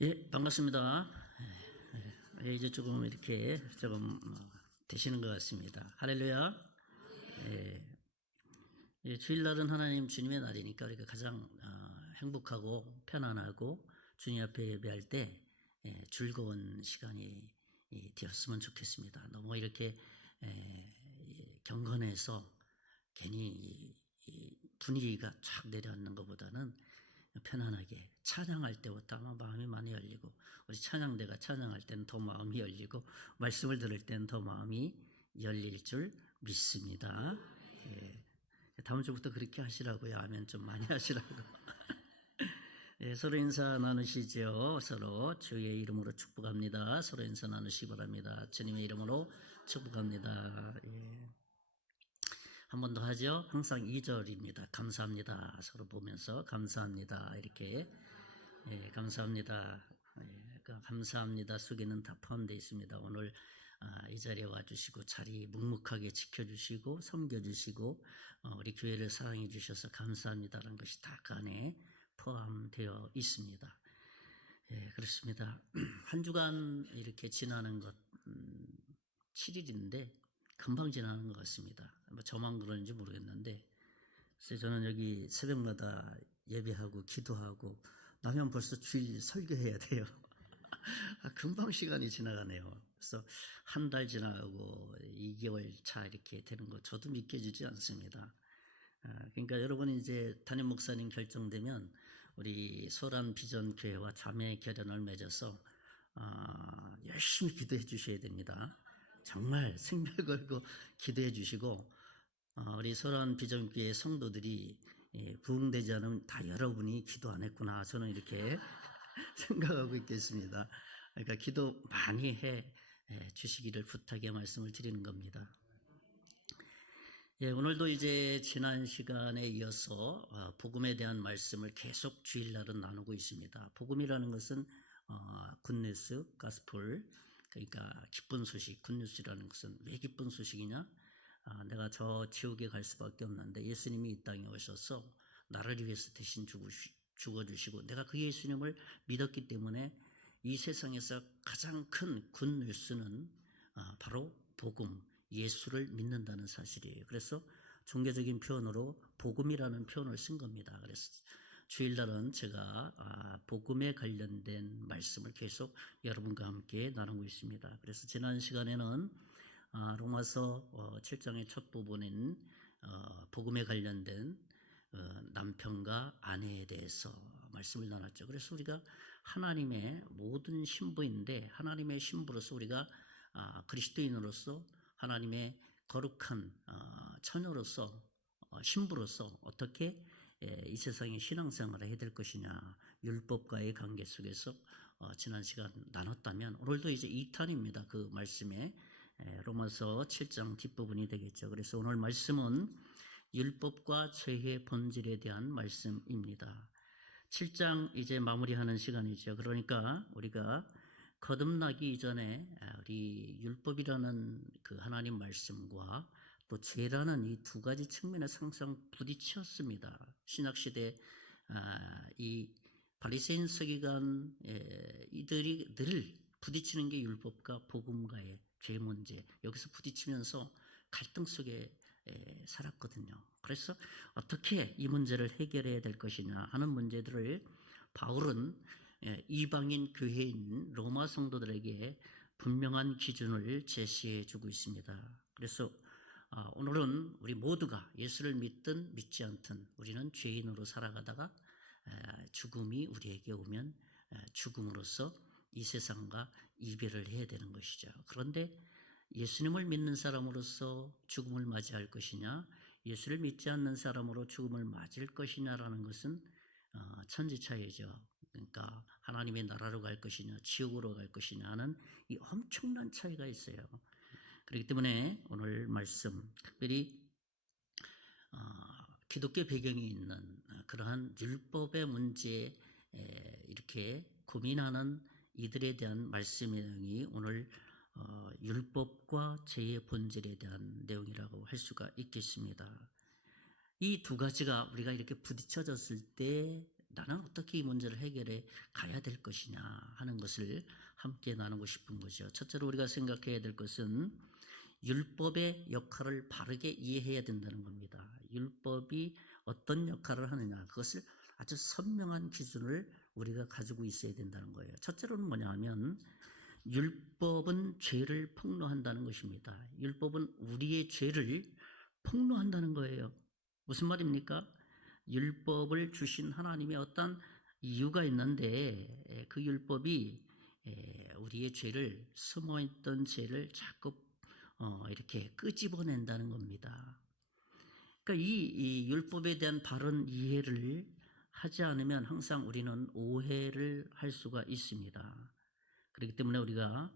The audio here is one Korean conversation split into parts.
예, 반갑습니다. 이제 조금 이렇게 되시는 것 같습니다. 할렐루야. 주일날은 하나님 주님의 날이니까 우리가 가장 행복하고 편안하고 주님 앞에 예배할 때 즐거운 시간이 되었으면 좋겠습니다. 너무 이렇게 경건해서 괜히 이 분위기가 쫙 내려앉는 것보다는 편안하게 찬양할 때부터 아마 마음이 많이 열리고, 우리 찬양대가 찬양할 때는 더 마음이 열리고 말씀을 들을 때는 더 마음이 열릴 줄 믿습니다. 다음 주부터 그렇게 하시라고요. 아멘 좀 많이 하시라고. 서로 인사 나누시죠. 서로 주의 이름으로 축복합니다. 서로 인사 나누시기 바랍니다. 주님의 이름으로 축복합니다. 한 번 더 하죠. 항상 2절입니다. 감사합니다. 서로 보면서 감사합니다. 이렇게 감사합니다. 그 감사합니다 속에는 다 포함되어 있습니다. 오늘 이 자리에 와주시고 자리 묵묵하게 지켜주시고 섬겨주시고 우리 교회를 사랑해 주셔서 감사합니다라는 것이 다 그 안에 포함되어 있습니다. 그렇습니다. 한 주간 이렇게 지나는 것 7일인데 금방 지나는 것 같습니다. 뭐 저만 그런지 모르겠는데, 그래서 저는 여기 새벽마다 예배하고 기도하고 나면 벌써 주일 설교해야 돼요. 금방 시간이 지나가네요. 그래서 한 달 지나가고 2개월 차 이렇게 되는 거 저도 믿겨지지 않습니다. 그러니까 여러분이 이제 담임 목사님 결정되면 우리 소란 비전 교회와 자매 결연을 맺어서 열심히 기도해 주셔야 됩니다. 정말 생명 걸고 기도해 주시고, 우리 소란 비전교회 성도들이 부흥되지 않으면 다 여러분이 기도 안 했구나, 저는 이렇게 생각하고 있겠습니다. 그러니까 기도 많이 해 주시기를 부탁의 말씀을 드리는 겁니다. 오늘도 이제 지난 시간에 이어서 복음에 대한 말씀을 계속 주일날은 나누고 있습니다. 복음이라는 것은 굿뉴스, 가스폴, 그러니까 기쁜 소식. 굿뉴스라는 것은 왜 기쁜 소식이냐? 내가 저 지옥에 갈 수밖에 없는데 예수님이 이 땅에 오셔서 나를 위해서 대신 죽어주시고 내가 그 예수님을 믿었기 때문에 이 세상에서 가장 큰 굿뉴스는 바로 복음, 예수를 믿는다는 사실이에요. 그래서 종교적인 표현으로 복음이라는 표현을 쓴 겁니다. 그래서 주일날은 제가 복음에 관련된 말씀을 계속 여러분과 함께 나누고 있습니다. 그래서 지난 시간에는 로마서 7장의 첫 부분인 복음에 관련된 남편과 아내에 대해서 말씀을 나눴죠. 그래서 우리가 하나님의 모든 신부인데, 하나님의 신부로서 우리가 그리스도인으로서 하나님의 거룩한 처녀로서 신부로서 어떻게 이 세상의 신앙생활을 해야 될 것이냐, 율법과의 관계 속에서 지난 시간 나눴다면 오늘도 이제 2탄입니다. 그 말씀에 로마서 7장 뒷부분이 되겠죠. 그래서 오늘 말씀은 율법과 죄의 본질에 대한 말씀입니다. 7장 이제 마무리하는 시간이죠. 그러니까 우리가 거듭나기 이전에 우리 율법이라는 그 하나님 말씀과 또 죄라는 이 두 가지 측면에서 항상 부딪혔습니다. 신약시대 이 바리새인 서기관 이들이 늘 부딪히는 게 율법과 복음과의 죄 문제, 여기서 부딪히면서 갈등 속에 살았거든요. 그래서 어떻게 이 문제를 해결해야 될 것이냐 하는 문제들을 바울은 이방인 교회인 로마 성도들에게 분명한 기준을 제시해 주고 있습니다. 그래서 오늘은 우리 모두가 예수를 믿든 믿지 않든 우리는 죄인으로 살아가다가 죽음이 우리에게 오면 죽음으로써 이 세상과 이별을 해야 되는 것이죠. 그런데 예수님을 믿는 사람으로서 죽음을 맞이할 것이냐, 예수를 믿지 않는 사람으로 죽음을 맞을 것이냐라는 것은 천지차이죠. 그러니까 하나님의 나라로 갈 것이냐, 지옥으로 갈 것이냐 하는 이 엄청난 차이가 있어요. 그렇기 때문에 오늘 말씀, 특별히 기독교 배경이 있는 그러한 율법의 문제에 이렇게 고민하는 이들에 대한 말씀의 내용이 오늘 율법과 죄의 본질에 대한 내용이라고 할 수가 있겠습니다. 이 두 가지가 우리가 이렇게 부딪혀졌을 때 나는 어떻게 이 문제를 해결해 가야 될 것이냐 하는 것을 함께 나누고 싶은 거죠. 첫째로 우리가 생각해야 될 것은 율법의 역할을 바르게 이해해야 된다는 겁니다. 율법이 어떤 역할을 하느냐, 그것을 아주 선명한 기준을 우리가 가지고 있어야 된다는 거예요. 첫째로는 뭐냐 하면 율법은 죄를 폭로한다는 것입니다. 율법은 우리의 죄를 폭로한다는 거예요. 무슨 말입니까? 율법을 주신 하나님의 어떤 이유가 있는데 그 율법이 우리의 죄를, 숨어있던 죄를 자꾸 이렇게 끄집어낸다는 겁니다. 그러니까 이 율법에 대한 바른 이해를 하지 않으면 항상 우리는 오해를 할 수가 있습니다. 그렇기 때문에 우리가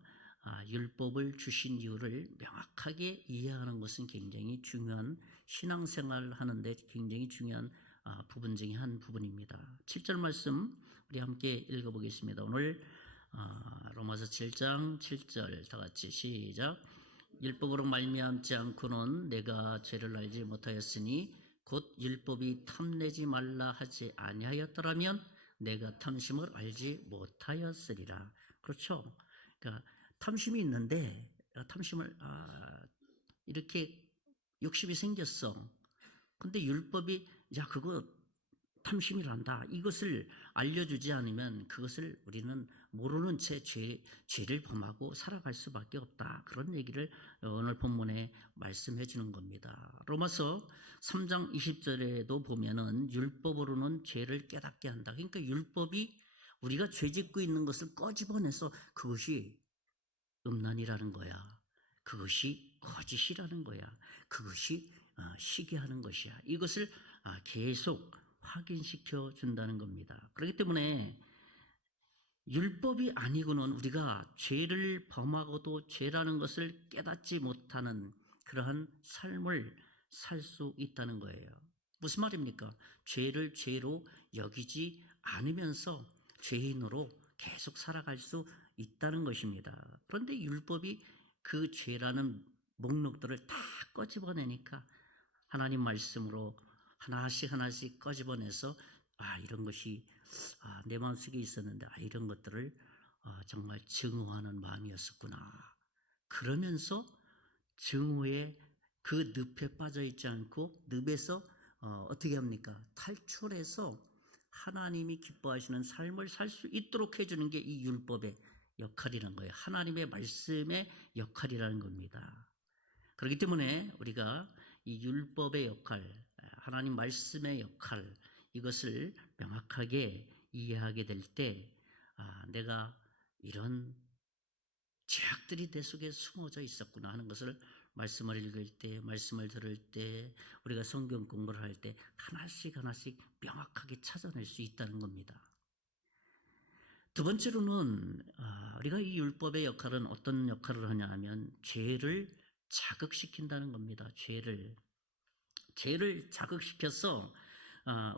율법을 주신 이유를 명확하게 이해하는 것은 굉장히 중요한, 신앙생활 하는데 굉장히 중요한 부분 중에 한 부분입니다. 7절 말씀 우리 함께 읽어보겠습니다. 오늘 로마서 7장 7절 다 같이 시작. 율법으로 말미암지 않고는 내가 죄를 알지 못하였으니 곧 율법이 탐내지 말라 하지 아니하였더라면 내가 탐심을 알지 못하였으리라. 그렇죠? 그러니까 탐심이 있는데 탐심을 이렇게 욕심이 생겼어. 근데 율법이 야 그거 탐심이란다. 이것을 알려주지 않으면 그것을 우리는 모르는 채 죄를 범하고 살아갈 수밖에 없다. 그런 얘기를 오늘 본문에 말씀해 주는 겁니다. 로마서 3장 20절에도 보면은 율법으로는 죄를 깨닫게 한다. 그러니까 율법이 우리가 죄 짓고 있는 것을 꺼집어내서 그것이 음란이라는 거야. 그것이 거짓이라는 거야. 그것이 시기하는 것이야. 이것을 계속 확인시켜 준다는 겁니다. 그렇기 때문에 율법이 아니고는 우리가 죄를 범하고도 죄라는 것을 깨닫지 못하는 그러한 삶을 살 수 있다는 거예요. 무슨 말입니까? 죄를 죄로 여기지 않으면서 죄인으로 계속 살아갈 수 있다는 것입니다. 그런데 율법이 그 죄라는 목록들을 다 꺼집어내니까 하나님 말씀으로 하나씩 꺼집어내서 이런 것이 내 마음속에 있었는데 이런 것들을 정말 증오하는 마음이었었구나. 그러면서 증오의 그 늪에 빠져 있지 않고 늪에서 어떻게 합니까? 탈출해서 하나님이 기뻐하시는 삶을 살 수 있도록 해주는 게 이 율법의 역할이라는 거예요. 하나님의 말씀의 역할이라는 겁니다. 그렇기 때문에 우리가 이 율법의 역할, 하나님 말씀의 역할, 이것을 명확하게 이해하게 될 때 내가 이런 죄악들이 내 속에 숨어져 있었구나 하는 것을 말씀을 읽을 때, 말씀을 들을 때, 우리가 성경 공부를 할 때 하나씩 명확하게 찾아낼 수 있다는 겁니다. 두 번째로는 우리가 이 율법의 역할은 어떤 역할을 하냐 하면 죄를 자극시킨다는 겁니다. 죄를 자극시켜서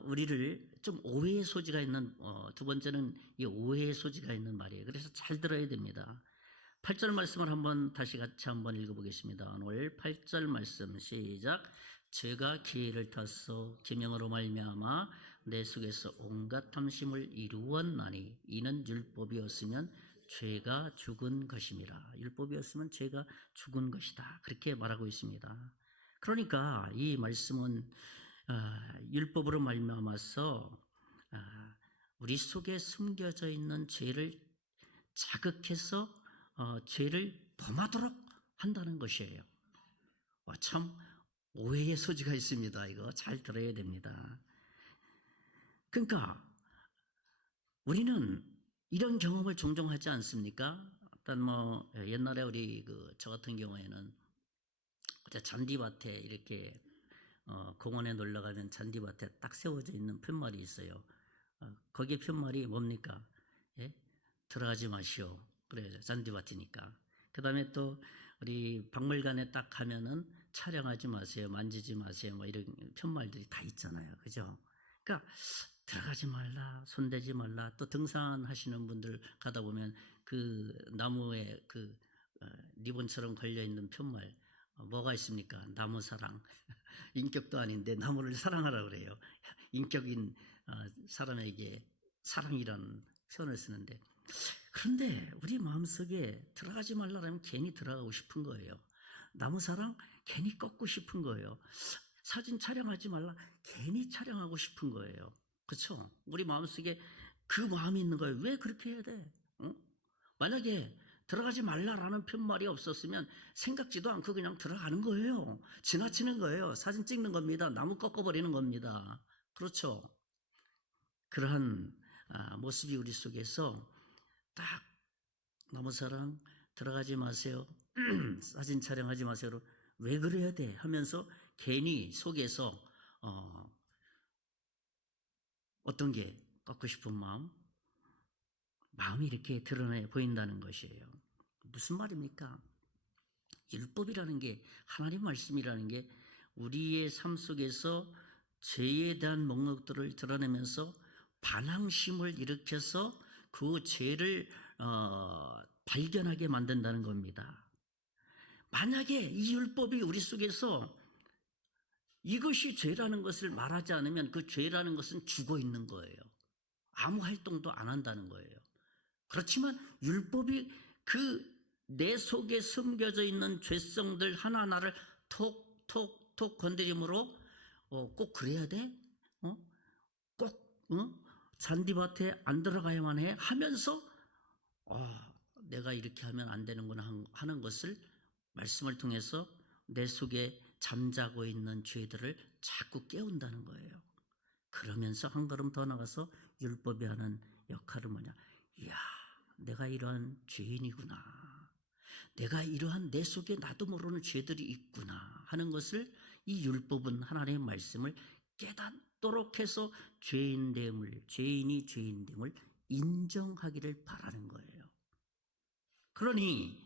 우리를 좀 오해의 소지가 있는 두 번째는 이 오해의 소지가 있는 말이에요. 그래서 잘 들어야 됩니다. 8절 말씀을 다시 같이 한번 읽어보겠습니다. 오늘 8절 말씀 시작. 죄가 기회를 타서 계명으로 말미암아 내 속에서 온갖 탐심을 이루었나니 이는 율법이었으면 죄가 죽은 것임이라. 율법이었으면 죄가 죽은 것이다. 그렇게 말하고 있습니다. 그러니까 이 말씀은 율법으로 말미암아서 우리 속에 숨겨져 있는 죄를 자극해서 죄를 범하도록 한다는 것이에요. 참 오해의 소지가 있습니다. 이거 잘 들어야 됩니다. 그러니까 우리는 이런 경험을 종종 하지 않습니까? 어떤 옛날에 우리 저 같은 경우에는 잔디밭에 이렇게 공원에 놀러 가면 잔디밭에 딱 세워져 있는 푯말이 있어요. 거기에 푯말이 뭡니까? 예? 들어가지 마시오. 그래요. 잔디밭이니까. 그 다음에 또 우리 박물관에 딱 가면은 촬영하지 마세요. 만지지 마세요. 이런 푯말들이 다 있잖아요. 그죠? 그러니까 들어가지 말라, 손대지 말라. 또 등산하시는 분들 가다 보면 그 나무에 리본처럼 걸려있는 푯말 뭐가 있습니까? 나무 사랑. 인격도 아닌데 나무를 사랑하라 그래요. 인격인 사람에게 사랑이라는 표현을 쓰는데, 그런데 우리 마음속에 들어가지 말라면 괜히 들어가고 싶은 거예요. 나무사랑 괜히 꺾고 싶은 거예요. 사진 촬영하지 말라 괜히 촬영하고 싶은 거예요. 그렇죠? 우리 마음속에 그 마음이 있는 거예요. 왜 그렇게 해야 돼? 어? 만약에 들어가지 말라라는 편말이 없었으면 생각지도 않고 그냥 들어가는 거예요. 지나치는 거예요. 사진 찍는 겁니다. 나무 꺾어버리는 겁니다. 그렇죠? 그러한 모습이 우리 속에서 딱 나무사랑 들어가지 마세요. 사진 촬영하지 마세요. 왜 그래야 돼? 하면서 괜히 속에서 어떤 게 꺾고 싶은 마음이 이렇게 드러내 보인다는 것이에요. 무슨 말입니까? 율법이라는 게, 하나님 말씀이라는 게 우리의 삶 속에서 죄에 대한 목록들을 드러내면서 반항심을 일으켜서 그 죄를 발견하게 만든다는 겁니다. 만약에 이 율법이 우리 속에서 이것이 죄라는 것을 말하지 않으면 그 죄라는 것은 죽어 있는 거예요. 아무 활동도 안 한다는 거예요. 그렇지만 율법이 그 내 속에 숨겨져 있는 죄성들 하나하나를 톡톡톡 건드림으로 꼭 그래야 돼? 꼭 잔디밭에 안 들어가야만 해? 하면서 내가 이렇게 하면 안 되는구나 하는 것을 말씀을 통해서 내 속에 잠자고 있는 죄들을 자꾸 깨운다는 거예요. 그러면서 한 걸음 더 나가서 율법이 하는 역할은 뭐냐? 이야, 내가 이러한 죄인이구나. 내가 이러한 내 속에 나도 모르는 죄들이 있구나 하는 것을 이 율법은 하나님의 말씀을 깨닫도록 해서 죄인이 죄인됨을 인정하기를 바라는 거예요. 그러니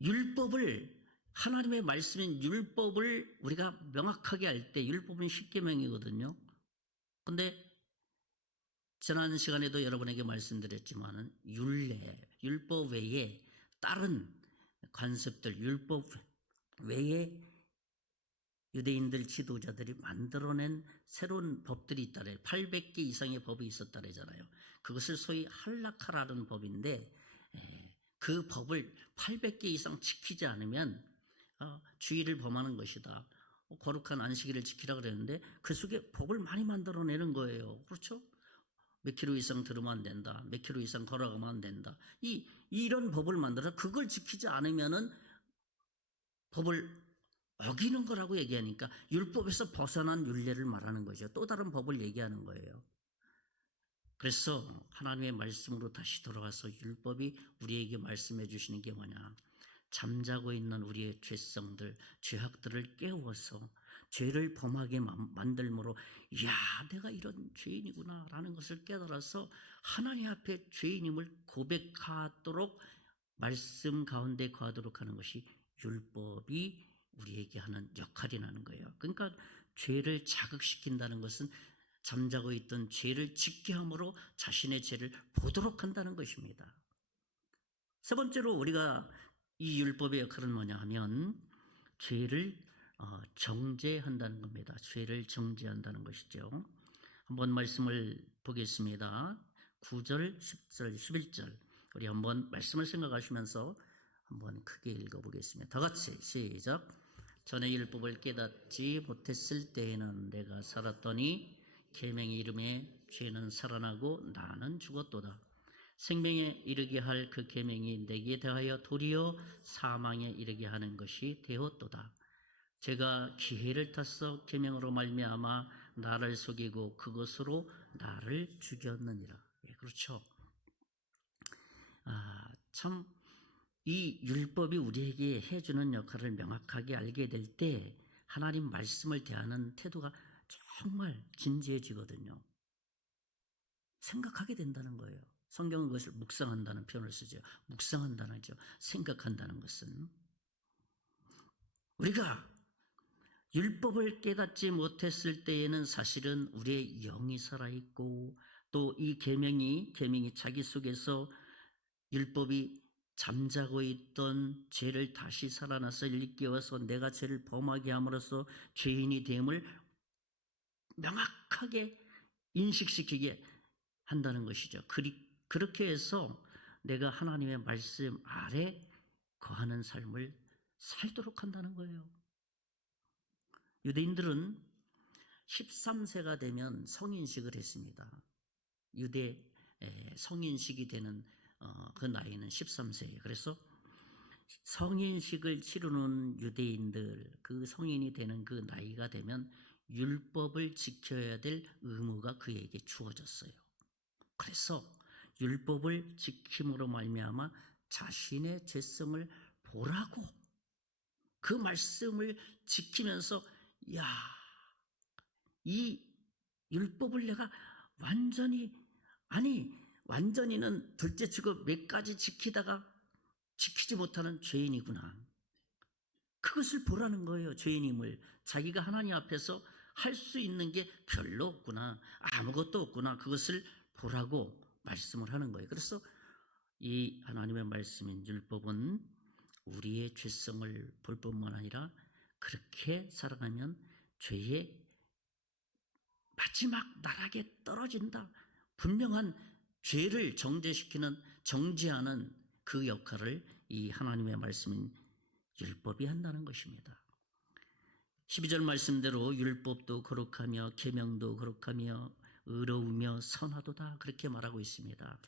율법을, 하나님의 말씀인 율법을 우리가 명확하게 할 때, 율법은 10계명이거든요. 근데 지난 시간에도 여러분에게 말씀드렸지만은 율법 외에 다른 관습들, 율법 외에 유대인들 지도자들이 만들어낸 새로운 법들이 있다래요. 800개 이상의 법이 있었다래잖아요. 그것을 소위 할라카라는 법인데, 그 법을 800개 이상 지키지 않으면 주의를 범하는 것이다. 거룩한 안식일을 지키라 그랬는데 그 속에 법을 많이 만들어내는 거예요. 그렇죠? 몇 킬로 이상 들으면 안 된다. 몇 킬로 이상 걸어가면 안 된다. 이런 법을 만들어서 그걸 지키지 않으면은 법을 어기는 거라고 얘기하니까 율법에서 벗어난 율례를 말하는 거죠. 또 다른 법을 얘기하는 거예요. 그래서 하나님의 말씀으로 다시 돌아와서 율법이 우리에게 말씀해 주시는 게 뭐냐? 잠자고 있는 우리의 죄성들, 죄악들을 깨워서 죄를 범하게 만들므로, 야, 내가 이런 죄인이구나 라는 것을 깨달아서 하나님 앞에 죄인임을 고백하도록 말씀 가운데 거하도록 하는 것이 율법이 우리에게 하는 역할이라는 거예요. 그러니까 죄를 자극시킨다는 것은 잠자고 있던 죄를 짓게 함으로 자신의 죄를 보도록 한다는 것입니다. 세 번째로 우리가 이 율법의 역할은 뭐냐 하면 죄를 정죄한다는 겁니다. 죄를 정죄한다는 것이죠. 한번 말씀을 보겠습니다. 9절, 10절, 11절 우리 한번 말씀을 생각하시면서 한번 크게 읽어보겠습니다. 다 같이 시작. 전에 율법을 깨닫지 못했을 때에는 내가 살았더니 계명의 이름에 죄는 살아나고 나는 죽었도다. 생명에 이르게 할 그 계명이 내게 대하여 도리어 사망에 이르게 하는 것이 되었도다. 제가 기회를 타서 계명으로 말미암아 나를 속이고 그것으로 나를 죽였느니라. 예, 그렇죠. 참 이 율법이 우리에게 해주는 역할을 명확하게 알게 될 때 하나님 말씀을 대하는 태도가 정말 진지해지거든요. 생각하게 된다는 거예요. 성경은 그것을 묵상한다는 표현을 쓰죠. 묵상한다는 거죠. 생각한다는 것은 우리가 율법을 깨닫지 못했을 때에는 사실은 우리의 영이 살아있고 또 이 계명이 자기 속에서 율법이 잠자고 있던 죄를 다시 살아나서 일깨워서 내가 죄를 범하게 함으로써 죄인이 됨을 명확하게 인식시키게 한다는 것이죠. 그렇게 해서 내가 하나님의 말씀 아래 거하는 삶을 살도록 한다는 거예요. 유대인들은 13세가 되면 성인식을 했습니다. 유대 성인식이 되는 그 나이는 13세예요. 그래서 성인식을 치르는 유대인들, 그 성인이 되는 그 나이가 되면 율법을 지켜야 될 의무가 그에게 주어졌어요. 그래서 율법을 지킴으로 말미암아 자신의 죄성을 보라고 그 말씀을 지키면서 야, 이 율법을 내가 완전히는 둘째치고 몇 가지 지키다가 지키지 못하는 죄인이구나. 그것을 보라는 거예요. 죄인임을. 자기가 하나님 앞에서 할 수 있는 게 별로 없구나. 아무것도 없구나. 그것을 보라고 말씀을 하는 거예요. 그래서 이 하나님의 말씀인 율법은 우리의 죄성을 볼 뿐만 아니라 그렇게 살아가면 죄의 마지막 나락에 떨어진다. 분명한 죄를 정죄하는 그 역할을 이 하나님의 말씀인 율법이 한다는 것입니다. 12절 말씀대로 율법도 거룩하며 계명도 거룩하며 의로우며 선하도다 그렇게 말하고 있습니다.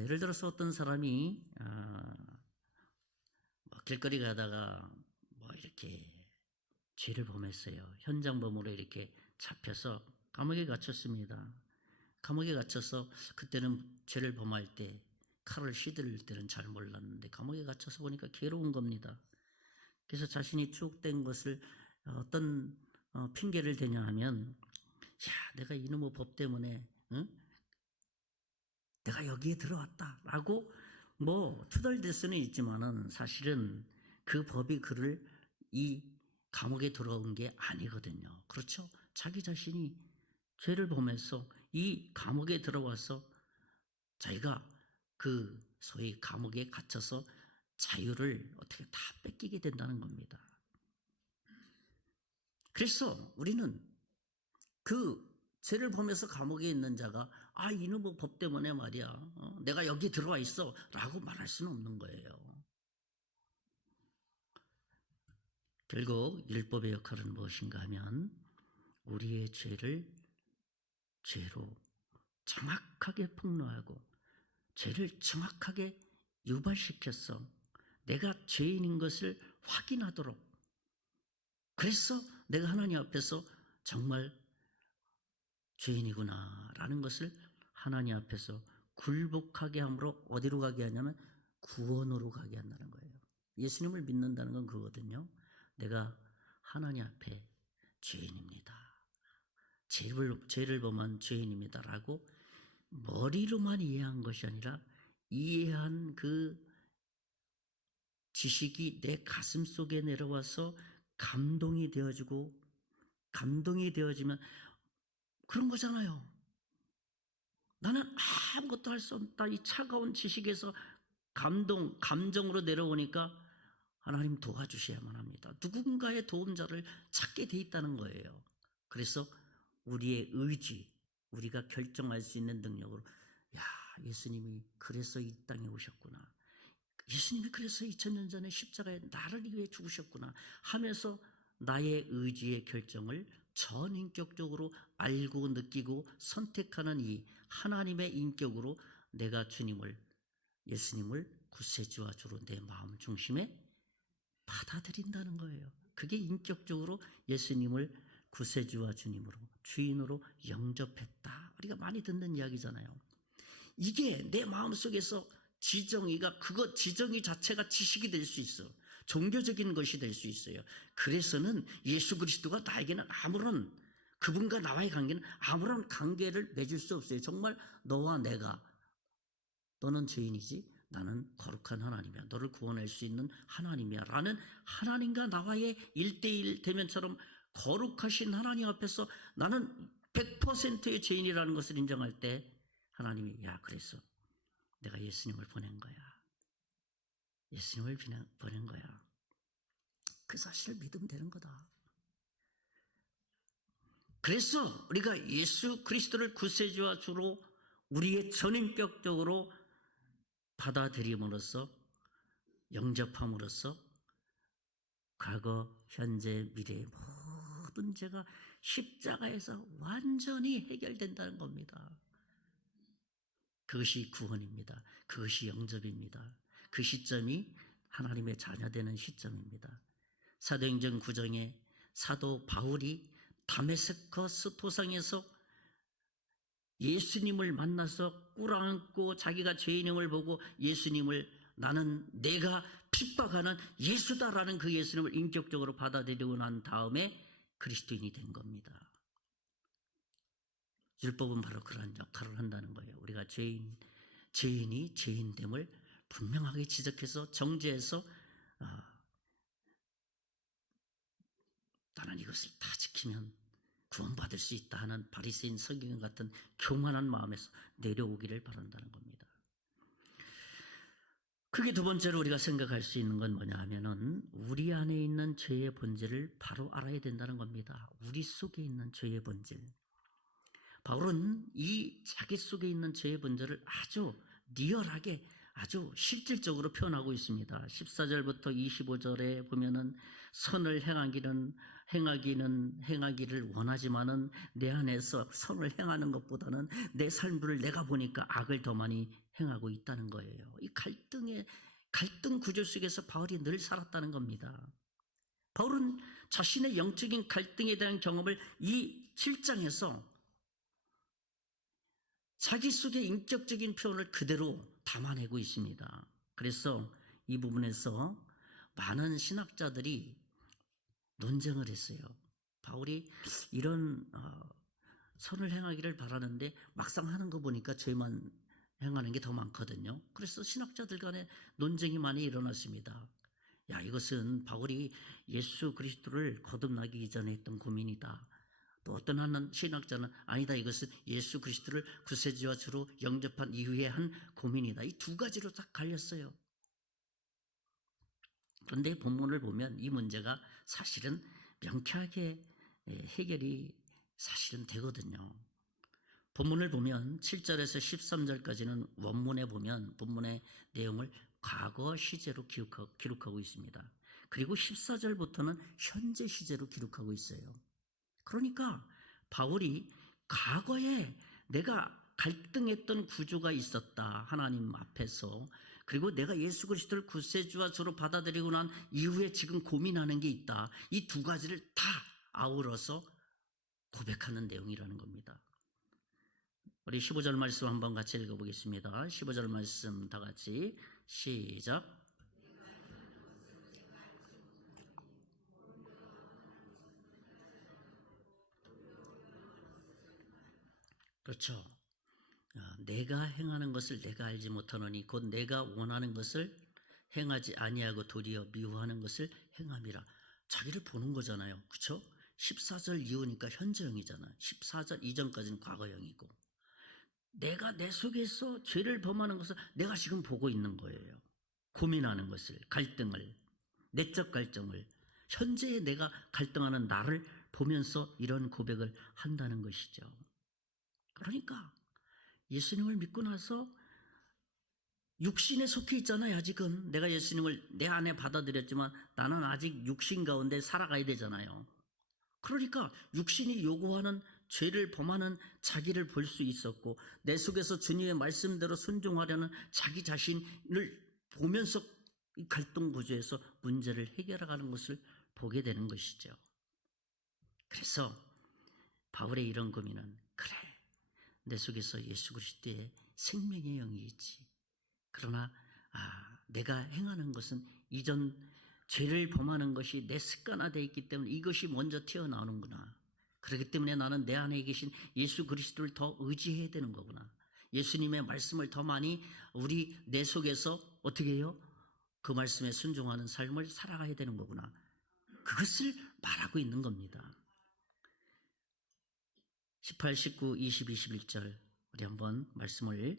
예를 들어서 어떤 사람이 길거리 가다가 이렇게 죄를 범했어요. 현장범으로 이렇게 잡혀서 감옥에 갇혔습니다. 감옥에 갇혀서 그때는 죄를 범할 때 칼을 휘두를 때는 잘 몰랐는데 감옥에 갇혀서 보니까 괴로운 겁니다. 그래서 자신이 추억된 것을 어떤 핑계를 대냐 하면 내가 이놈의 법 때문에 내가 여기에 들어왔다라고 투덜댈 수는 있지만은 사실은 그 법이 그를 이 감옥에 들어온 게 아니거든요. 그렇죠? 자기 자신이 죄를 범해서 이 감옥에 들어와서 자기가 그 소위 감옥에 갇혀서 자유를 어떻게 다 뺏기게 된다는 겁니다. 그래서 우리는 그 죄를 범해서 감옥에 있는 자가 이놈의 법 때문에 말이야 내가 여기 들어와 있어 라고 말할 수는 없는 거예요. 결국 율법의 역할은 무엇인가 하면 우리의 죄를 죄로 정확하게 폭로하고 죄를 정확하게 유발시켜서 내가 죄인인 것을 확인하도록, 그래서 내가 하나님 앞에서 정말 죄인이구나 라는 것을 하나님 앞에서 굴복하게 함으로 어디로 가게 하냐면 구원으로 가게 한다는 거예요. 예수님을 믿는다는 건 그거거든요. 내가 하나님 앞에 죄인입니다. 죄를 범한 죄인입니다 라고 머리로만 이해한 것이 아니라 이해한 그 지식이 내 가슴 속에 내려와서 감동이 되어지면 그런 거잖아요. 나는 아무것도 할 수 없다. 이 차가운 지식에서 감정으로 내려오니까 하나님 도와주셔야만 합니다. 누군가의 도움자를 찾게 돼 있다는 거예요. 그래서 우리의 의지, 우리가 결정할 수 있는 능력으로 예수님이 그래서 이 땅에 오셨구나. 예수님이 그래서 2000년 전에 십자가에 나를 위해 죽으셨구나 하면서 나의 의지의 결정을 전인격적으로 알고 느끼고 선택하는 이 하나님의 인격으로 내가 예수님을 구세주와 주로 내 마음 중심에 받아들인다는 거예요. 그게 인격적으로 예수님을 구세주와 주인으로 영접했다. 우리가 많이 듣는 이야기잖아요. 이게 내 마음속에서 지정이 자체가 지식이 될 수 있어. 종교적인 것이 될 수 있어요. 그래서는 예수 그리스도가 나에게는 그분과 나와의 관계는 아무런 관계를 맺을 수 없어요. 정말 너와 내가, 너는 죄인이지 나는 거룩한 하나님이야. 너를 구원할 수 있는 하나님이야 라는 하나님과 나와의 1대1 대면처럼 거룩하신 하나님 앞에서 나는 100%의 죄인이라는 것을 인정할 때 하나님이 그래서 내가 예수님을 보낸 거야. 예수님을 보낸 거야. 그 사실을 믿으면 되는 거다. 그래서 우리가 예수 그리스도를 구세주와 주로 우리의 전인격적으로 받아들임으로써 영접함으로써 과거, 현재, 미래의 모든 죄가 십자가에서 완전히 해결된다는 겁니다. 그것이 구원입니다. 그것이 영접입니다. 그 시점이 하나님의 자녀되는 시점입니다. 사도행전 9장에 사도 바울이 다메스커스 도상에서 예수님을 만나서 꿇어앉고 자기가 죄인임을 보고 예수님을 나는 내가 핍박하는 예수다라는 그 예수님을 인격적으로 받아들이고 난 다음에 그리스도인이 된 겁니다. 율법은 바로 그러한 역할을 한다는 거예요. 우리가 죄인이 죄인됨을 분명하게 지적해서 정죄해서 나는 이것을 다 지키면 구원받을 수 있다 하는 바리새인 서기관 같은 교만한 마음에서 내려오기를 바란다는 겁니다. 그게 두 번째로 우리가 생각할 수 있는 건 뭐냐 하면은 우리 안에 있는 죄의 본질을 바로 알아야 된다는 겁니다. 우리 속에 있는 죄의 본질. 바울은 이 자기 속에 있는 죄의 본질을 아주 리얼하게 아주 실질적으로 표현하고 있습니다. 14절부터 25절에 보면은 선을 행하기를 원하지만은 내 안에서 선을 행하는 것보다는 내 삶을 내가 보니까 악을 더 많이 행하고 있다는 거예요. 이 갈등 구조 속에서 바울이 늘 살았다는 겁니다. 바울은 자신의 영적인 갈등에 대한 경험을 이 7장에서 자기 속의 인격적인 표현을 그대로 담아내고 있습니다. 그래서 이 부분에서 많은 신학자들이 논쟁을 했어요. 바울이 이런 선을 행하기를 바라는데 막상 하는 거 보니까 죄만 행하는 게 더 많거든요. 그래서 신학자들 간에 논쟁이 많이 일어났습니다. 야, 이것은 바울이 예수 그리스도를 거듭나기 이전에 했던 고민이다. 또 어떤 한 신학자는 아니다, 이것은 예수 그리스도를 구세주와 주로 영접한 이후에 한 고민이다. 이 두 가지로 딱 갈렸어요. 그런데 본문을 보면 이 문제가 사실은 명쾌하게 해결이 사실은 되거든요. 본문을 보면 7절에서 13절까지는 원문에 보면 본문의 내용을 과거 시제로 기록하고 있습니다. 그리고 14절부터는 현재 시제로 기록하고 있어요. 그러니까 바울이 과거에 내가 갈등했던 구조가 있었다. 하나님 앞에서. 그리고 내가 예수 그리스도를 구세주와 주로 받아들이고 난 이후에 지금 고민하는 게 있다. 이 두 가지를 다 아우러서 고백하는 내용이라는 겁니다. 우리 15절 말씀 한번 같이 읽어보겠습니다. 15절 말씀 다 같이 시작. 그렇죠. 내가 행하는 것을 내가 알지 못하노니 곧 내가 원하는 것을 행하지 아니하고 도리어 미워하는 것을 행함이라. 자기를 보는 거잖아요. 그렇죠? 14절 이후니까 현재형이잖아요. 14절 이전까지는 과거형이고 내가 내 속에서 죄를 범하는 것을 내가 지금 보고 있는 거예요. 고민하는 것을, 갈등을, 내적 갈등을, 현재의 내가 갈등하는 나를 보면서 이런 고백을 한다는 것이죠. 그러니까 예수님을 믿고 나서 육신에 속해 있잖아요. 아직은 내가 예수님을 내 안에 받아들였지만 나는 아직 육신 가운데 살아가야 되잖아요. 그러니까 육신이 요구하는 죄를 범하는 자기를 볼 수 있었고 내 속에서 주님의 말씀대로 순종하려는 자기 자신을 보면서 이 갈등 구조에서 문제를 해결해가는 것을 보게 되는 것이죠. 그래서 바울의 이런 고민은 그래, 내 속에서 예수 그리스도의 생명의 영이 있지. 그러나 내가 행하는 것은 이전 죄를 범하는 것이 내 습관화되어 있기 때문에 이것이 먼저 튀어나오는구나. 그렇기 때문에 나는 내 안에 계신 예수 그리스도를 더 의지해야 되는 거구나. 예수님의 말씀을 더 많이 내 속에서 어떻게 해요? 그 말씀에 순종하는 삶을 살아가야 되는 거구나. 그것을 말하고 있는 겁니다. 18, 19, 20, 21절 우리 한번 말씀을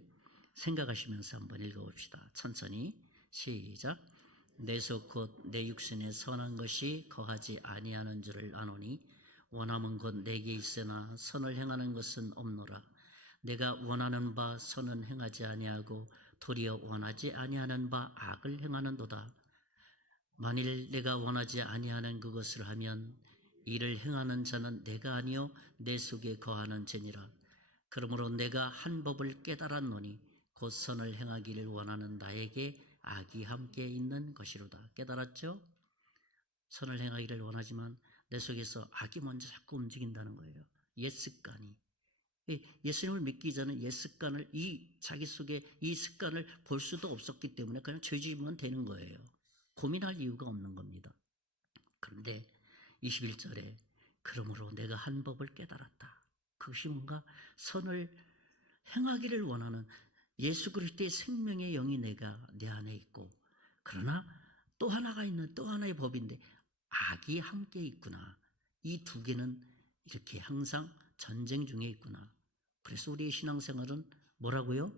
생각하시면서 한번 읽어봅시다. 천천히 시작. 내 속 곧 내 육신에 선한 것이 거하지 아니하는 줄을 아노니 원함은 곧 내게 있으나 선을 행하는 것은 없노라. 내가 원하는 바 선은 행하지 아니하고 도리어 원하지 아니하는 바 악을 행하는도다. 만일 내가 원하지 아니하는 그것을 하면 이를 행하는 자는 내가 아니요 내 속에 거하는 죄니라. 그러므로 내가 한 법을 깨달았노니 곧 선을 행하기를 원하는 나에게 악이 함께 있는 것이로다. 깨달았죠? 선을 행하기를 원하지만 내 속에서 악이 먼저 자꾸 움직인다는 거예요. 옛 습관이. 예수님을 믿기 전에 옛 습관을 자기 속에 이 습관을 볼 수도 없었기 때문에 그냥 죄지으면 되는 거예요. 고민할 이유가 없는 겁니다. 그런데 21절에 그러므로 내가 한 법을 깨달았다. 그것이 뭔가 선을 행하기를 원하는 예수 그리스도의 생명의 영이 내 안에 있고, 그러나 또 하나가 있는 또 하나의 법인데 악이 함께 있구나. 이 두 개는 이렇게 항상 전쟁 중에 있구나. 그래서 우리의 신앙생활은 뭐라고요?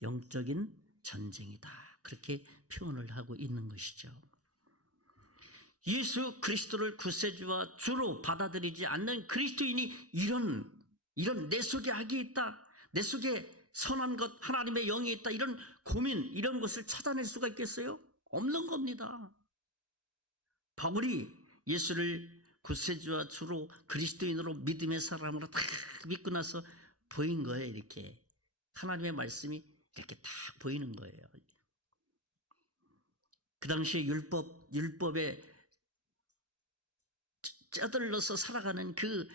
영적인 전쟁이다. 그렇게 표현을 하고 있는 것이죠. 예수 그리스도를 구세주와 주로 받아들이지 않는 그리스도인이 이런 내 속에 악이 있다, 내 속에 선한 것 하나님의 영이 있다, 이런 고민, 이런 것을 찾아낼 수가 있겠어요? 없는 겁니다. 바울이 예수를 구세주와 주로 그리스도인으로 믿음의 사람으로 다 믿고 나서 보인 거예요. 이렇게 하나님의 말씀이 이렇게 딱 보이는 거예요. 그 당시에 율법에 쩌들러서 살아가는 그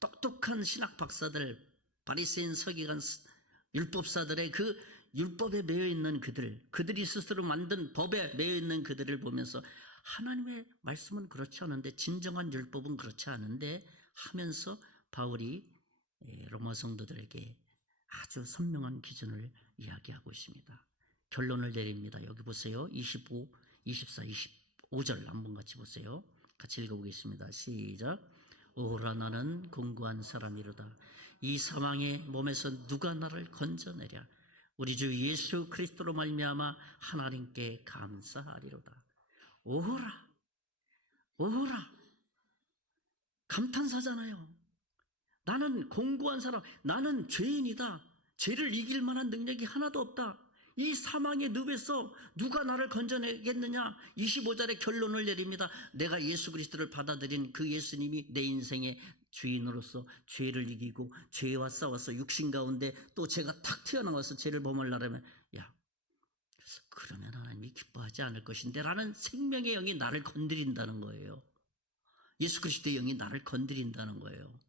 똑똑한 신학 박사들, 바리새인 서기관 율법사들의 그 율법에 매여 있는 그들이 스스로 만든 법에 매여 있는 그들을 보면서 하나님의 말씀은 그렇지 않은데, 진정한 율법은 그렇지 않은데 하면서 바울이 로마 성도들에게 아주 선명한 기준을 이야기하고 있습니다. 결론을 내립니다. 여기 보세요. 25, 24, 25절 한번 같이 보세요. 같이 읽어보겠습니다. 시작. 오라 나는 공고한 사람이로다. 이 사망의 몸에서 누가 나를 건져내랴. 우리 주 예수 그리스도로 말미암아 하나님께 감사하리로다. 오라 감탄사잖아요. 나는 공고한 사람, 나는 죄인이다. 죄를 이길 만한 능력이 하나도 없다. 이 사망의 늪에서 누가 나를 건져내겠느냐. 25절의 결론을 내립니다. 내가 예수 그리스도를 받아들인 그 예수님이 내 인생의 주인으로서 죄를 이기고 죄와 싸워서 육신 가운데 또 죄가 탁 튀어나와서 죄를 범하려면, 그러면 하나님이 기뻐하지 않을 것인데 라는 생명의 영이 나를 건드린다는 거예요. 예수 그리스도의 영이 나를 건드린다는 거예요.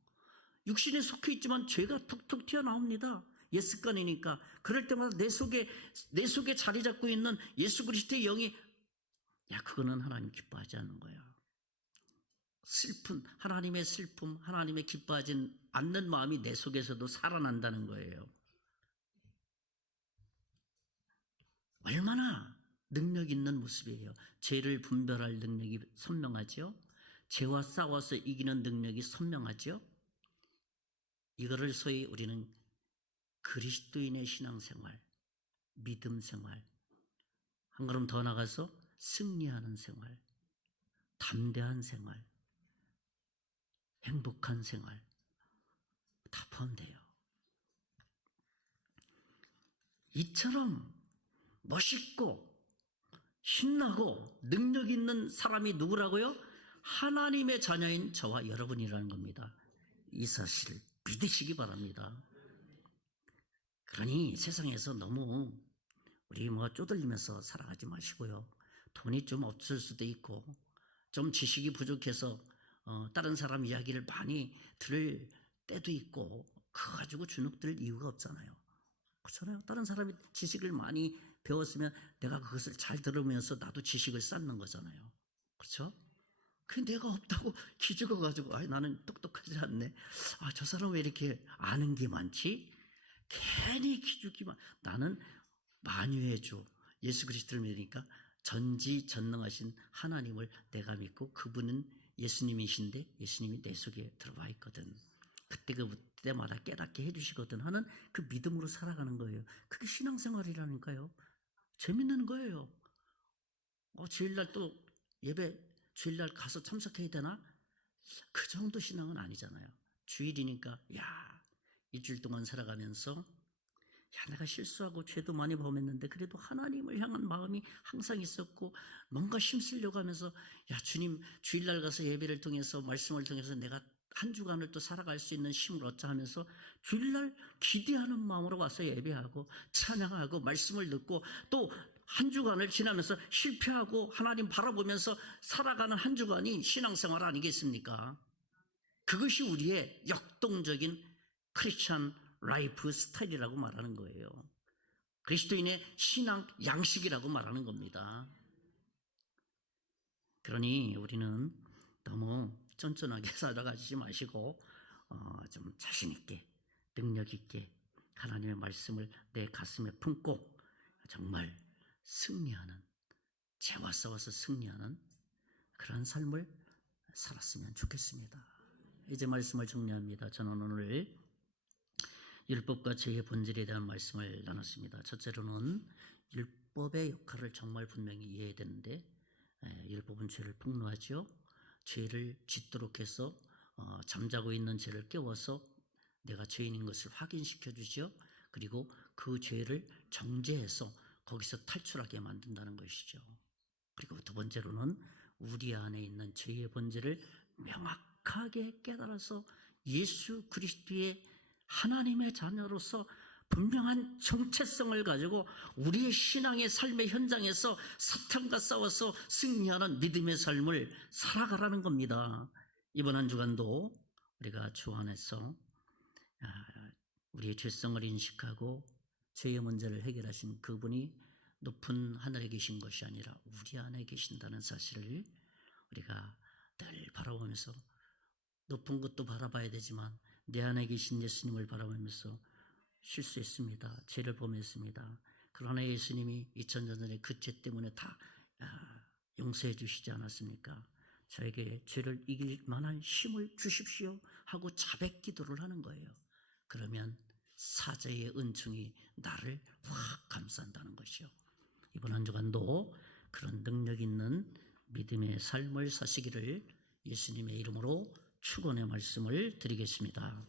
육신에 속해 있지만 죄가 툭툭 튀어나옵니다. 옛 습관이니까. 그럴 때마다 내 속에 자리 잡고 있는 예수 그리스도의 영이, 그거는 하나님 기뻐하지 않는 거야. 하나님의 슬픔, 하나님의 기뻐하지 않는 마음이 내 속에서도 살아난다는 거예요. 얼마나 능력 있는 모습이에요. 죄를 분별할 능력이 선명하죠. 죄와 싸워서 이기는 능력이 선명하죠. 이거를 소위 우리는 그리스도인의 신앙생활, 믿음 생활, 한 걸음 더 나가서 승리하는 생활, 담대한 생활, 행복한 생활 다 포함돼요. 이처럼 멋있고 신나고 능력 있는 사람이 누구라고요? 하나님의 자녀인 저와 여러분이라는 겁니다. 이 사실을 믿으시기 바랍니다. 그러니 세상에서 너무 우리 쪼들리면서 살아가지 마시고요. 돈이 좀 없을 수도 있고 좀 지식이 부족해서 다른 사람 이야기를 많이 들을 때도 있고, 그거 가지고 주눅들 이유가 없잖아요. 그렇잖아요. 다른 사람이 지식을 많이 배웠으면 내가 그것을 잘 들으면서 나도 지식을 쌓는 거잖아요. 그렇죠? 근데 내가 없다고 기죽어가지고 나는 똑똑하지 않네. 저 사람 왜 이렇게 아는 게 많지? 괜히 기죽기만. 나는 만유의 주 예수 그리스도를 믿으니까 전지전능하신 하나님을 내가 믿고 그분은 예수님이신데 예수님이 내 속에 들어와 있거든. 그때마다 깨닫게 해주시거든 하는 그 믿음으로 살아가는 거예요. 그게 신앙생활이라니까요. 재밌는 거예요. 주일날 또 예배, 주일날 가서 참석해야 되나? 그 정도 신앙은 아니잖아요. 주일이니까 일주일 동안 살아가면서 내가 실수하고 죄도 많이 범했는데 그래도 하나님을 향한 마음이 항상 있었고 뭔가 힘쓰려고 하면서 주님 주일날 가서 예배를 통해서 말씀을 통해서 내가 한 주간을 또 살아갈 수 있는 힘을 얻자 하면서 주일날 기대하는 마음으로 와서 예배하고 찬양하고 말씀을 듣고 또 한 주간을 지나면서 실패하고 하나님 바라보면서 살아가는 한 주간이 신앙생활 아니겠습니까? 그것이 우리의 역동적인 크리스찬 라이프 스타일이라고 말하는 거예요. 그리스도인의 신앙 양식이라고 말하는 겁니다. 그러니 우리는 너무 쫀쫀하게 살아가지 마시고 좀 자신 있게 능력 있게 하나님의 말씀을 내 가슴에 품고 정말 승리하는, 죄와 싸워서 승리하는 그런 삶을 살았으면 좋겠습니다. 이제 말씀을 정리합니다. 저는 오늘 율법과 죄의 본질에 대한 말씀을 나눴습니다. 첫째로는 율법의 역할을 정말 분명히 이해해야 되는데 율법은 죄를 폭로하죠. 죄를 짓도록 해서 잠자고 있는 죄를 깨워서 내가 죄인인 것을 확인시켜 주죠. 그리고 그 죄를 정죄해서 거기서 탈출하게 만든다는 것이죠. 그리고 두 번째로는 우리 안에 있는 죄의 본질을 명확하게 깨달아서 예수 그리스도의 하나님의 자녀로서 분명한 정체성을 가지고 우리의 신앙의 삶의 현장에서 사탄과 싸워서 승리하는 믿음의 삶을 살아가라는 겁니다. 이번 한 주간도 우리가 주 안에서 우리의 죄성을 인식하고 죄의 문제를 해결하신 그분이 높은 하늘에 계신 것이 아니라 우리 안에 계신다는 사실을 우리가 늘 바라보면서 높은 것도 바라봐야 되지만 내 안에 계신 예수님을 바라보면서 실수했습니다. 죄를 범했습니다. 그러나 예수님이 2000년 전에 그 죄 때문에 다 용서해 주시지 않았습니까? 저에게 죄를 이길 만한 힘을 주십시오 하고 자백 기도를 하는 거예요. 그러면 사자의 은총이 나를 확 감싼다는 것이요. 이번 한 주간도 그런 능력 있는 믿음의 삶을 사시기를 예수님의 이름으로 축원의 말씀을 드리겠습니다.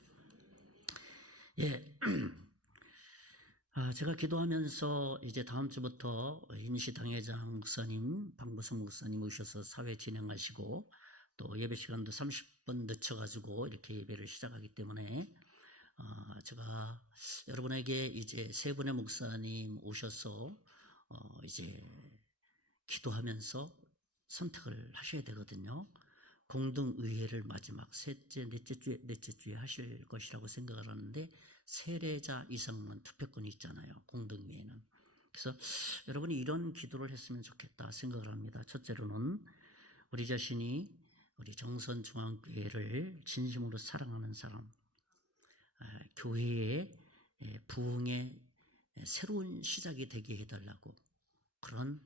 제가 기도하면서 이제 다음 주부터 임시당회장 목사님, 방부성 목사님 오셔서 사회 진행하시고 또 예배 시간도 30분 늦춰가지고 이렇게 예배를 시작하기 때문에 제가 여러분에게 이제 세 분의 목사님 오셔서 이제 기도하면서 선택을 하셔야 되거든요. 공동의회를 마지막 넷째 주에 하실 것이라고 생각을 하는데 세례자 이상만 투표권이 있잖아요. 공동의회는. 그래서 여러분이 이런 기도를 했으면 좋겠다 생각을 합니다. 첫째로는 우리 자신이 우리 정선중앙교회를 진심으로 사랑하는 사람, 교회의 부흥의 새로운 시작이 되게 해달라고, 그런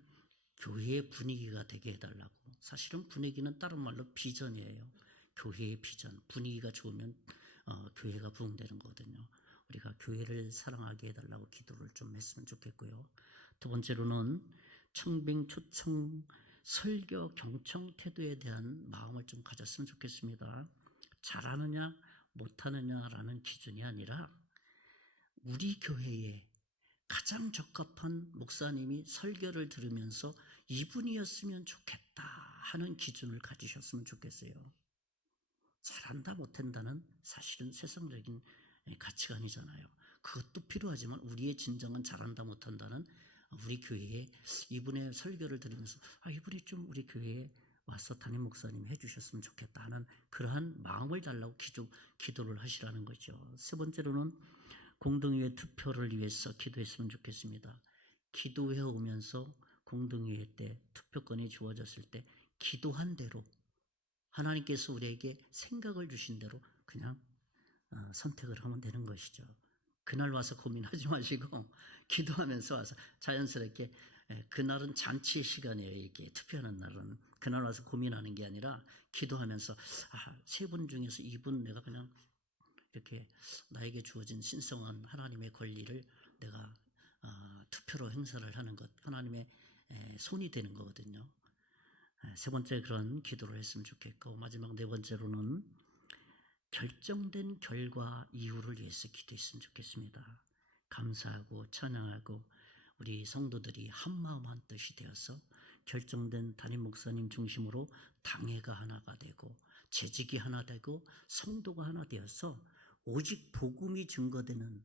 교회의 분위기가 되게 해달라고. 사실은 분위기는 다른 말로 비전이에요. 교회의 비전. 분위기가 좋으면 교회가 부흥되는 거거든요. 우리가 교회를 사랑하게 해달라고 기도를 좀 했으면 좋겠고요. 두 번째로는 청빙, 초청, 설교, 경청 태도에 대한 마음을 좀 가졌으면 좋겠습니다. 잘하느냐 못하느냐라는 기준이 아니라 우리 교회에 가장 적합한 목사님이 설교를 들으면서 이분이었으면 좋겠다 하는 기준을 가지셨으면 좋겠어요. 잘한다 못한다는 사실은 세상적인 가치관이잖아요. 그것도 필요하지만 우리의 진정은 잘한다 못한다는 우리 교회에 이분의 설교를 들으면서 이분이 좀 우리 교회에 와서 담임 목사님 해주셨으면 좋겠다 하는 그러한 마음을 달라고 기도를 하시라는 거죠. 세 번째로는 공동의회 투표를 위해서 기도했으면 좋겠습니다. 기도해 오면서 공동의회 때 투표권이 주어졌을 때 기도한 대로 하나님께서 우리에게 생각을 주신 대로 그냥 선택을 하면 되는 것이죠. 그날 와서 고민하지 마시고 기도하면서 와서 자연스럽게, 그날은 잔치의 시간이에요. 이게 투표하는 날은 그날 와서 고민하는 게 아니라 기도하면서 세 분 중에서 이분 내가 그냥 이렇게 나에게 주어진 신성한 하나님의 권리를 내가 투표로 행사를 하는 것, 하나님의 손이 되는 거거든요. 세 번째 그런 기도를 했으면 좋겠고, 마지막 네 번째로는 결정된 결과 이후를 위해서 기도했으면 좋겠습니다. 감사하고 찬양하고 우리 성도들이 한마음 한뜻이 되어서 결정된 담임 목사님 중심으로 당회가 하나가 되고 재직이 하나 되고 성도가 하나 되어서 오직 복음이 증거되는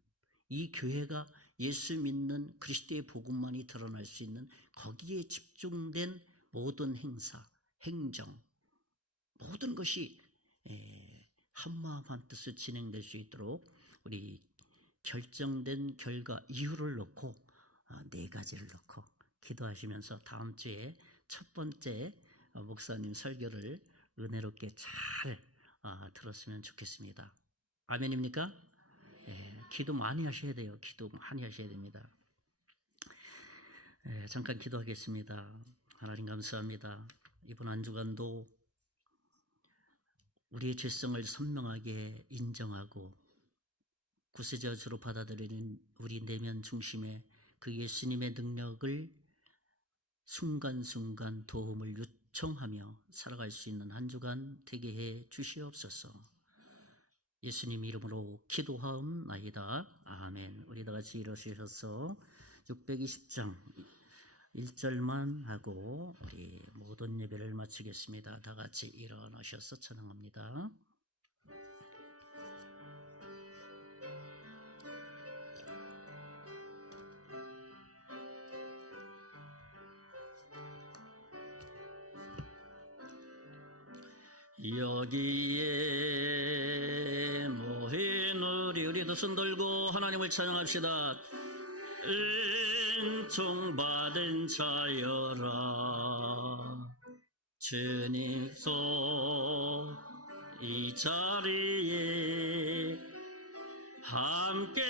이 교회가 예수 믿는 그리스도의 복음만이 드러날 수 있는 거기에 집중된 모든 행사, 행정, 모든 것이 한마음 한뜻으로 진행될 수 있도록 우리 결정된 결과 이유를 놓고 네 가지를 놓고 기도하시면서 다음 주에 첫 번째 목사님 설교를 은혜롭게 잘 들었으면 좋겠습니다. 아멘입니까? 기도 많이 하셔야 돼요. 기도 많이 하셔야 됩니다. 잠깐 기도하겠습니다. 하나님 감사합니다. 이번 한 주간도 우리의 죄성을 선명하게 인정하고 구세저주로 받아들이는 우리 내면 중심의 그 예수님의 능력을 순간순간 도움을 요청하며 살아갈 수 있는 한 주간 되게 해 주시옵소서. 예수님 이름으로 기도하옵나이다. 아멘. 우리 다 같이 일어서셔서 620장 1절만 하고 우리 모든 예배를 마치겠습니다. 다 같이 일어나셔서 찬양합니다. 여기에 모인 우리 두 손 들고 하나님을 찬양합시다. 은총받은 자여라 주님소 이 자리에 함께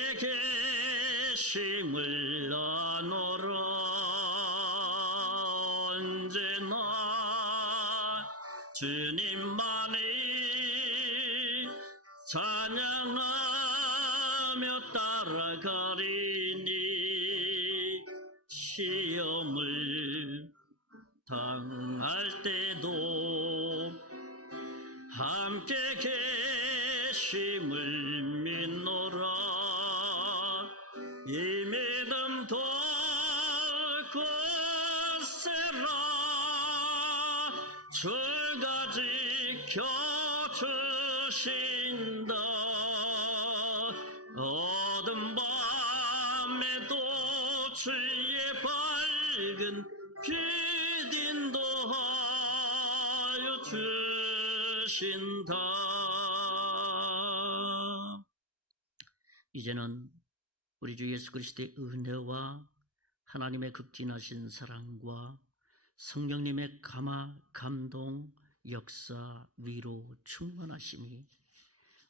계심을 나누라. 언제나 주님만이 찬양하며 따라가리니 시험을 당할 때도 함께 계심을 믿노라. 이 믿음 더 굳세라. 주가 지켜주신다. 어둠 밤에도 주의 밝은 빛 인도하여 주신다. 이제는 우리 주 예수 그리스도의 은혜와 하나님의 극진하신 사랑과 성령님의 감동, 역사, 위로, 충만하심이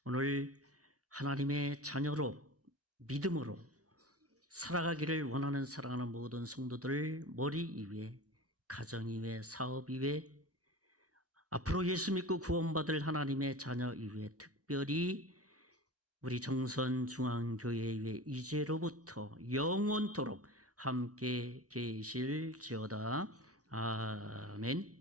오늘 하나님의 자녀로 믿음으로 살아가기를 원하는 사랑하는 모든 성도들 머리 위에, 가정 위에, 사업 위에, 앞으로 예수 믿고 구원받을 하나님의 자녀 위에, 특별히 우리 정선중앙교회 위에 이제로부터 영원토록 함께 계실지어다. 아멘.